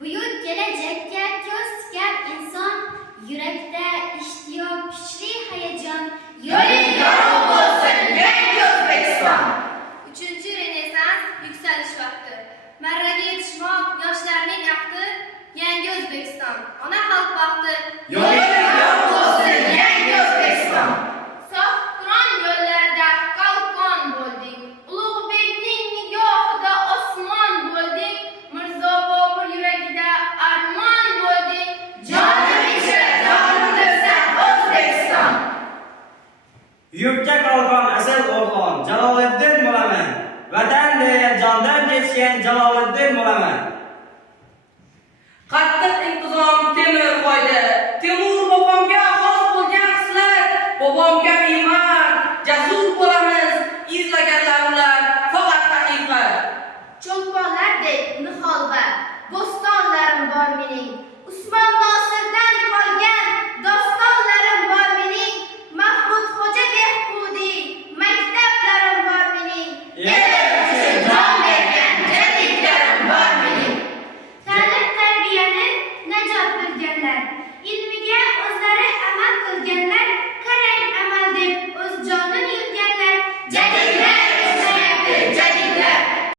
Buyuk kelajakka ko'z tikar inson, yurakda ishtiyoq, kuchli hayajon. Yo'ling yorug' bo'lsin, yangi O'zbekiston! 3-Renessans yuksalish vaqti. Marraga yetishmoq yoshlarning ahdi. Yangi O'zbekiston, ona xalq baxti. Yo'ling yorug' bo'lsin, yangi O'zbekiston! Sohibqiron yo'llarida qalqon bo'lding. Ulug'bekning nigohida osmon bo'lding. Mirzo Bobur yuragida armon bo'lding. Jonim ichra jonimdirsan O'zbekiston! Yurtga qolgan asl o'g'lon Jaloliddin bo'laman. Vatan deya jondan kechgan Jaloliddin bo'laman.